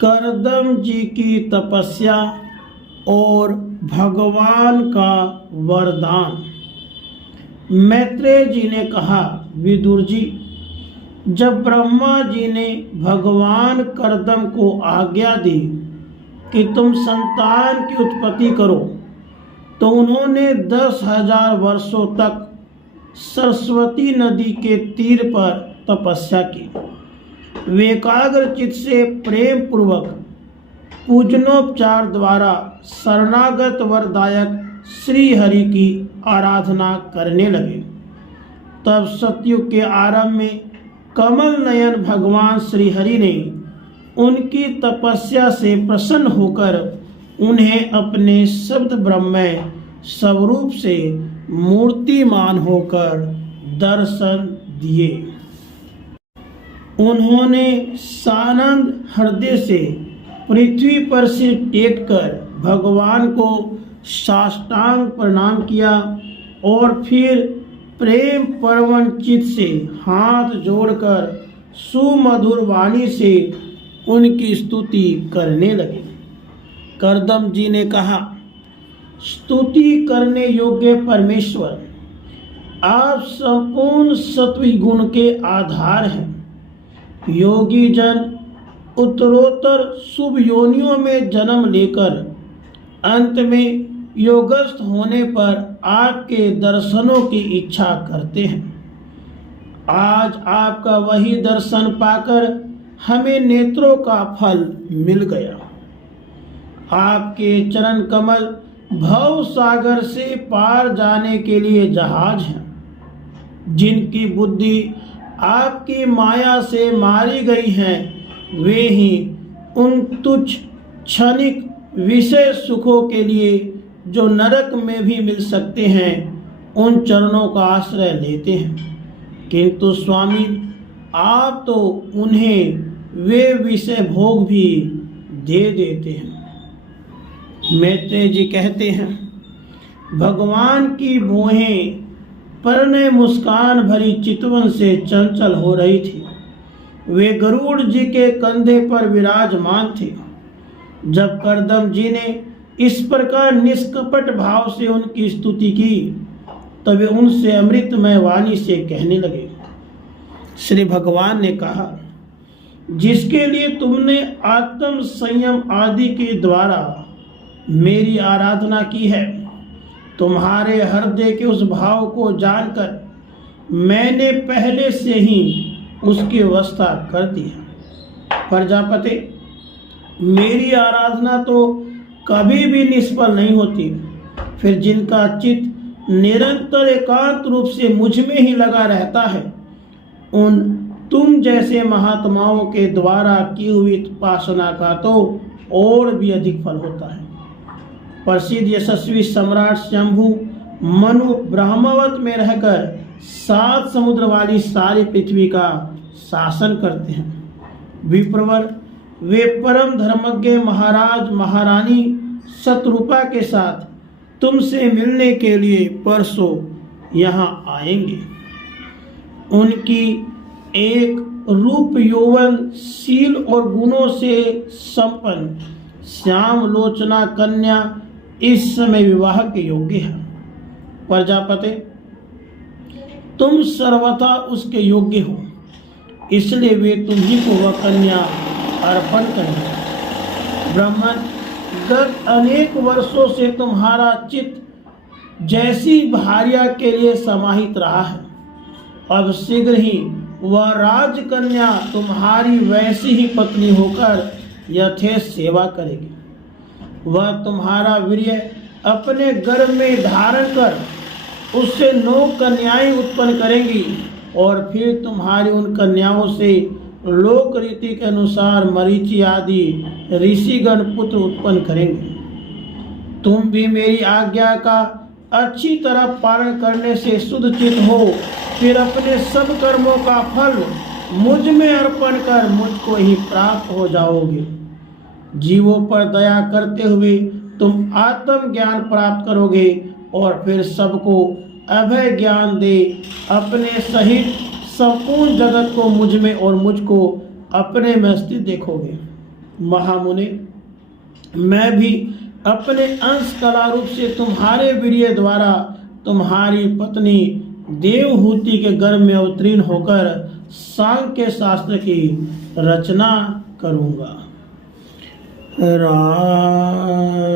करदम जी की तपस्या और भगवान का वरदान। मैत्रेय जी ने कहा, विदुर जी, जब ब्रह्मा जी ने भगवान करदम को आज्ञा दी कि तुम संतान की उत्पत्ति करो, तो उन्होंने 10,000 वर्षों तक सरस्वती नदी के तीर पर तपस्या की। वे एकाग्र चित्त से प्रेम पूर्वक पूजनोपचार द्वारा शरणागत वरदायक श्री हरि की आराधना करने लगे। तब सतयुग के आरंभ में कमल नयन भगवान श्री हरि ने उनकी तपस्या से प्रसन्न होकर उन्हें अपने शब्द ब्रह्ममय स्वरूप से मूर्तिमान होकर दर्शन दिए। उन्होंने सानंद हृदय से पृथ्वी पर सिर टेक कर भगवान को साष्टांग प्रणाम किया और फिर प्रेम परवन चित्त से हाथ जोड़कर सुमधुर वाणी से उनकी स्तुति करने लगे। करदम जी ने कहा, स्तुति करने योग्य परमेश्वर, आप संपूर्ण सत्व गुण के आधार हैं। योगी जन उत्तरोत्तर शुभ योनियों में जन्म लेकर अंत में योगस्थ होने पर आपके दर्शनों की इच्छा करते हैं। आज आपका वही दर्शन पाकर हमें नेत्रों का फल मिल गया। आपके चरण कमल भव सागर से पार जाने के लिए जहाज हैं। जिनकी बुद्धि आपकी माया से मारी गई है, वे ही उन तुच्छ क्षणिक विषय सुखों के लिए जो नरक में भी मिल सकते हैं, उन चरणों का आश्रय लेते हैं। किंतु स्वामी, आप तो उन्हें वे विषय भोग भी दे देते हैं। मैत्रेय जी कहते हैं, भगवान की भुएं प्रणय मुस्कान भरी चितवन से चंचल हो रही थी। वे गरुड़ जी के कंधे पर विराजमान थे। जब करदम जी ने इस प्रकार निष्कपट भाव से उनकी स्तुति की, तब वे उनसे अमृतमय वाणी से कहने लगे। श्री भगवान ने कहा, जिसके लिए तुमने आत्म संयम आदि के द्वारा मेरी आराधना की है, तुम्हारे हृदय के उस भाव को जानकर मैंने पहले से ही उसकी व्यवस्था कर दी है। प्रजापति, मेरी आराधना तो कभी भी निष्फल नहीं होती। फिर जिनका चित्त निरंतर एकांत रूप से मुझ में ही लगा रहता है, उन तुम जैसे महात्माओं के द्वारा की हुई उपासना का तो और भी अधिक फल होता है। प्रसिद्ध यशस्वी सम्राट शंभु मनु ब्रह्मवत में रहकर 7 समुद्र वाली सारी पृथ्वी का शासन करते हैं। विप्रवर, वे परम धर्मज्ञ महाराज महारानी शतरूपा के साथ तुमसे मिलने के लिए परसों यहाँ आएंगे। उनकी एक रूप यौवन शील और गुणों से संपन्न श्याम लोचना कन्या इस समय विवाह के योग्य है। प्रजापति, तुम सर्वथा उसके योग्य हो, इसलिए वे तुम्ही को वह कन्या अर्पण करेंगे। ब्राह्मण, गत अनेक वर्षों से तुम्हारा चित्त जैसी भार्या के लिए समाहित रहा है, अब शीघ्र ही वह राजकन्या तुम्हारी वैसी ही पत्नी होकर यथेष्ट सेवा करेगी। वह तुम्हारा वीर्य अपने गर्भ में धारण कर उससे 9 कन्याएं उत्पन्न करेंगी और फिर तुम्हारी उन कन्याओं से लोक रीति के अनुसार मरीचि आदि ऋषिगण पुत्र उत्पन्न करेंगे। तुम भी मेरी आज्ञा का अच्छी तरह पालन करने से शुद्ध चित्त हो, फिर अपने सब कर्मों का फल मुझ में अर्पण कर मुझको ही प्राप्त हो जाओगे। जीवों पर दया करते हुए तुम आत्म ज्ञान प्राप्त करोगे और फिर सबको अभय ज्ञान दे अपने सहित संपूर्ण जगत को मुझ में और मुझको अपने में स्थित देखोगे। महामुने, मैं भी अपने अंश कला रूप से तुम्हारे वीर्य द्वारा तुम्हारी पत्नी देवहूति के गर्भ में अवतीर्ण होकर सांख्य शास्त्र की रचना करूंगा।